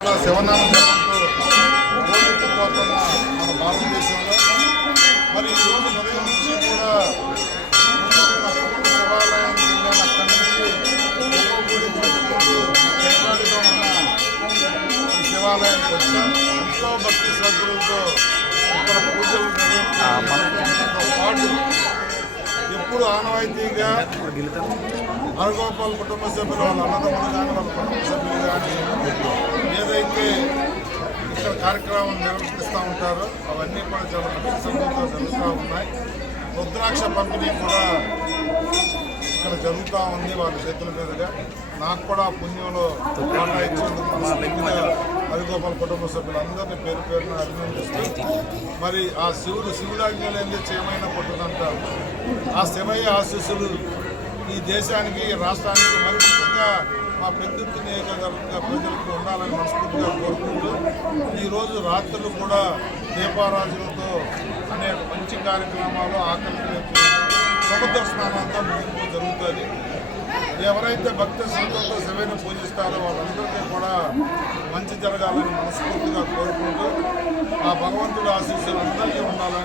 శివనామ మన భారతదేశంలో. మరి ఈ ఉదయం నుంచి కూడా శివాలయానికి వెళ్ళాను అక్కడి నుంచి శివాలయానికి వచ్చాం. ఎంతో భక్తి శ్రద్ధలతో ఇక్కడ పూజలు నిర్వహించడంతో పాటు ఎప్పుడు ఆనవాయితీగా హరగోపాల్ కుటుంబ సభ్యులు వాళ్ళ అన్నదమ్ములు కానీ వాళ్ళ కుటుంబ సభ్యులు కానీ కార్యక్రమం నిర్వర్తిస్తూ ఉంటారు. అవన్నీ కూడా చాలా భక్తి జరుగుతూ ఉన్నాయి. రుద్రాక్ష పంపిణీ కూడా ఇక్కడ జరుగుతూ ఉంది వాళ్ళ చేతుల మీదుగా. నాకు కూడా పుణ్యంలో వాటా ఇచ్చేందుకు హరిగోపాల్ కుటుంబ సభ్యులందరినీ పేరు పేరున అభినందిస్తూ మరి ఆ శివుడు శివుడాజ్ఞలేంది చేయమైన పుట్టుదంటారు ఆ శివయ్య ఆశీస్సులు ఈ దేశానికి ఈ రాష్ట్రానికి మరి ముఖ్యంగా మా పెద్దుర్తి నియోజకవర్గ ప్రజలకు ఉండాలని మనస్ఫూర్తిగా కోరుకుంటూ ఈరోజు రాత్రులు కూడా దీపారాజులతో అనేక మంచి కార్యక్రమాలు ఆకర్షణ సముద్ర స్నానంతో ముగింపు జరుగుతుంది. ఎవరైతే భక్తి శ్రద్ధలతో శివని పూజిస్తారో వాళ్ళందరికీ కూడా మంచి జరగాలని మనస్ఫూర్తిగా కోరుకుంటూ ఆ భగవంతుడు ఆశీస్సులు అందరికీ ఉండాలని